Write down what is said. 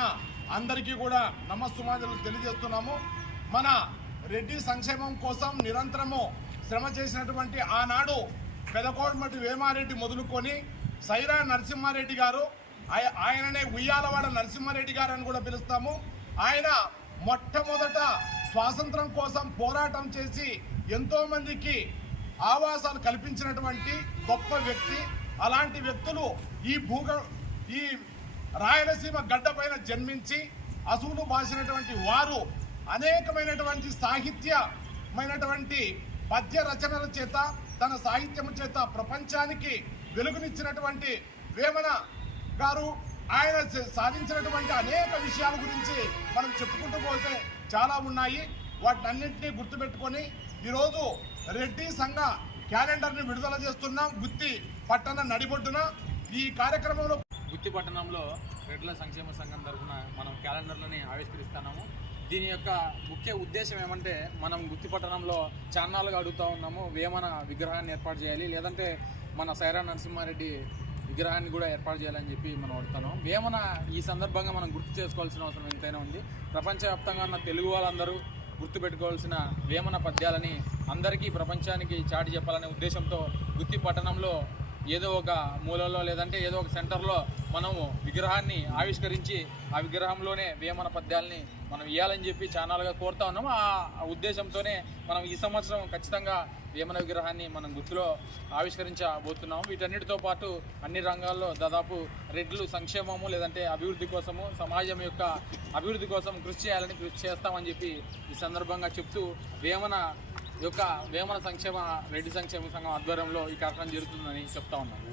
అందరికీ కూడా నమస్సుమాజలు తెలియజేస్తున్నాము. మన రెడ్డి సంక్షేమం కోసం నిరంతరము శ్రమ చేసినటువంటి ఆనాడు పెదకోడమటి వేమారెడ్డి మొదలుకొని సైరా నరసింహారెడ్డి గారు ఆయ- ఆయననే ఉయ్యాలవాడ నరసింహారెడ్డి గారు అని కూడా పిలుస్తాము. ఆయన మొట్టమొదట స్వాతంత్రం కోసం పోరాటం చేసి ఎంతోమందికి ఆవాసాలు కల్పించినటువంటి గొప్ప వ్యక్తి. అలాంటి వ్యక్తులు ఈ భూగ ఈ రాయలసీమ గడ్డ పైన జన్మించి అసూలు బాసినటువంటి వారు అనేకమైనటువంటి సాహిత్యమైనటువంటి పద్య రచనల చేత తన సాహిత్యము చేత ప్రపంచానికి వెలుగునిచ్చినటువంటి వేమన గారు ఆయన సాధించినటువంటి అనేక విషయాల గురించి మనం చెప్పుకుంటూ పోతే చాలా ఉన్నాయి. వాటన్నింటినీ గుర్తుపెట్టుకొని ఈరోజు రెడ్డి సంఘ క్యాలెండర్ని విడుదల చేస్తున్నాం. గుత్తి పట్టణ నడిబొడ్డున. ఈ కార్యక్రమంలో గుత్తి పట్టణంలో రెడ్ల సంక్షేమ సంఘం తరఫున మనం క్యాలెండర్లని ఆవిష్కరిస్తున్నాము. దీని యొక్క ముఖ్య ఉద్దేశం ఏమంటే మనం గుత్తి పట్టణంలో చాన్నాలుగా అడుగుతూ ఉన్నాము. వేమన విగ్రహాన్ని ఏర్పాటు చేయాలి. లేదంటే మన సైరా నరసింహారెడ్డి విగ్రహాన్ని కూడా ఏర్పాటు చేయాలని చెప్పి మనం అడుగుతున్నాం వేమన ఈ సందర్భంగా మనం గుర్తు చేసుకోవాల్సిన అవసరం ఎంతైనా ఉంది. ప్రపంచవ్యాప్తంగా ఉన్న తెలుగు వాళ్ళందరూ గుర్తుపెట్టుకోవాల్సిన వేమన పద్యాలని అందరికీ ప్రపంచానికి చాటి చెప్పాలనే ఉద్దేశంతో గుత్తి పట్టణంలో ఏదో ఒక మూలలో లేదంటే ఏదో ఒక సెంటర్లో మనము విగ్రహాన్ని ఆవిష్కరించి ఆ విగ్రహంలోనే వేమన పద్యాల్ని మనం ఇవ్వాలని చెప్పి ఛానల్గా కోరుతా ఉన్నాము. ఆ ఆ ఉద్దేశంతోనే మనం ఈ సంవత్సరం ఖచ్చితంగా వేమన విగ్రహాన్ని మనం గుర్తులో ఆవిష్కరించబోతున్నాము. వీటన్నిటితో పాటు అన్ని రంగాల్లో దాదాపు రెడ్లు సంక్షేమము లేదంటే అభివృద్ధి కోసము సమాజం యొక్క అభివృద్ధి కోసం కృషి చేయాలని కృషి చేస్తామని చెప్పి ఈ సందర్భంగా చెప్తూ వేమన యొక్క వేమన సంక్షేమ రెడ్డి సంక్షేమ సంఘం ఆధ్వర్యంలో ఈ కార్యక్రమం జరుగుతుందని చెప్తా ఉన్నాను.